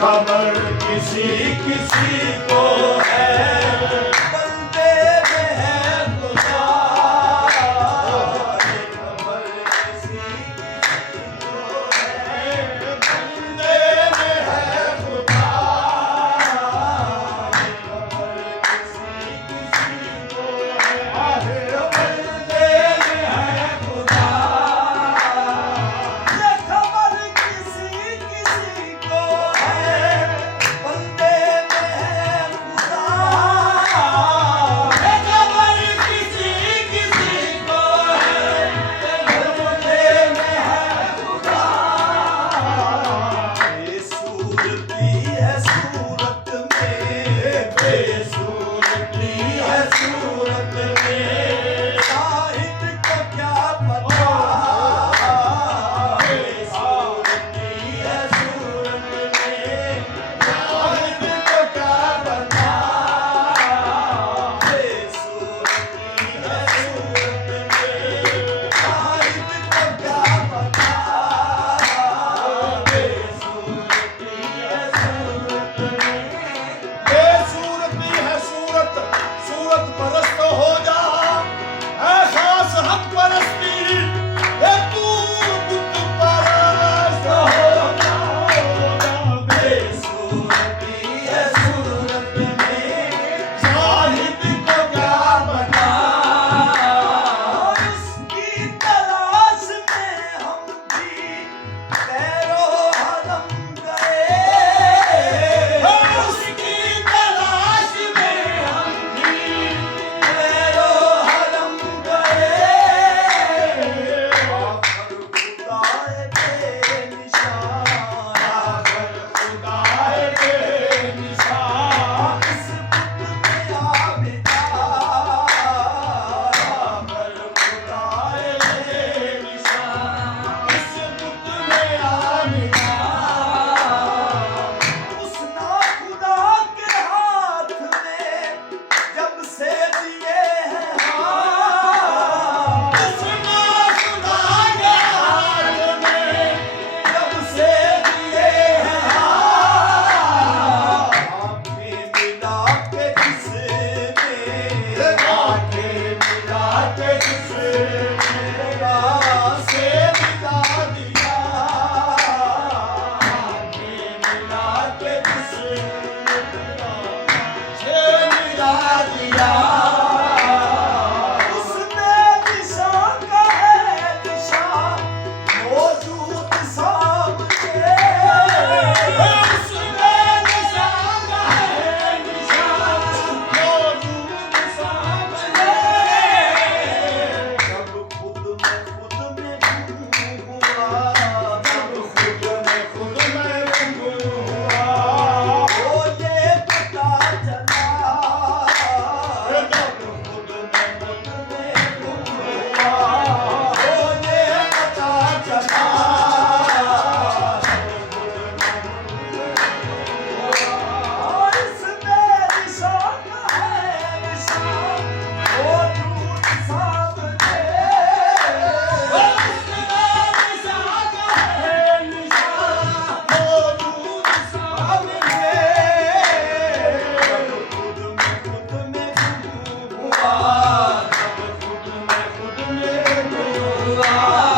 खबर किसी किसी को है, बंदे में है खुदा। ये खबर किसी किसी को है, बंदे में है खुदा। ये खबर किसी किसी को है, बंदे में है खुदा। ये खबर किसी किसी को है, बंदे में है खुदा। ये खबर किसी किसी को है, बंदे में है खुदा। बेसूरती है सूरत में, बेसूरती है सूरत में, शाहिद को क्या पता। बेसूरती है सूरत में, शाहिद को क्या पता। बेसूरती है सूरत में, शाहिद को क्या पता। बेसूरती है सूरत में, बेसूरती है सूरत, सूरत परस्त हो जा, है खास हक परस्ती, ये तू बुत परस्त हो जा। बेसूरती है सूरत में, शाहिद को क्या पता। उसकी तलाश में हम भी पैरो हरम गए, उसकी तलाश में हम भी पैरो हरम गए। आखिर खुदाए बेनिशान, आखिर खुदाए बेनिशान, इस बुत में आबिदा। आखिर खुदाए बेनिशान, इस बुत में आबिदा। उसना खुदा के हाथ में जब से दिए हैं हाथ, उसना खुदा के हाथ में जब से दिए हैं हाथ। आंखें मिला के जिसने, आंखें मिला के जिसने खुदा से मिला दिया। आंखें मिला के जिसने खुदा से मिला दिया। उसने दिशा का है दिशा मौजूद सामने, उसने दिशा का है दिशा मौजूद सामने। जब खुद में गुम हुआ, जब खुद में गुम हुआ, वो ये पता चला। जब खुद में गुम हुआ, वो ये पता चला। और इसमें दिशा का है दिशा मौजूद सामने, इसमें दिशा का है दिशा मौजूद सामने। जब खुद में गुम हुआ, जब खुद में गुम हुआ,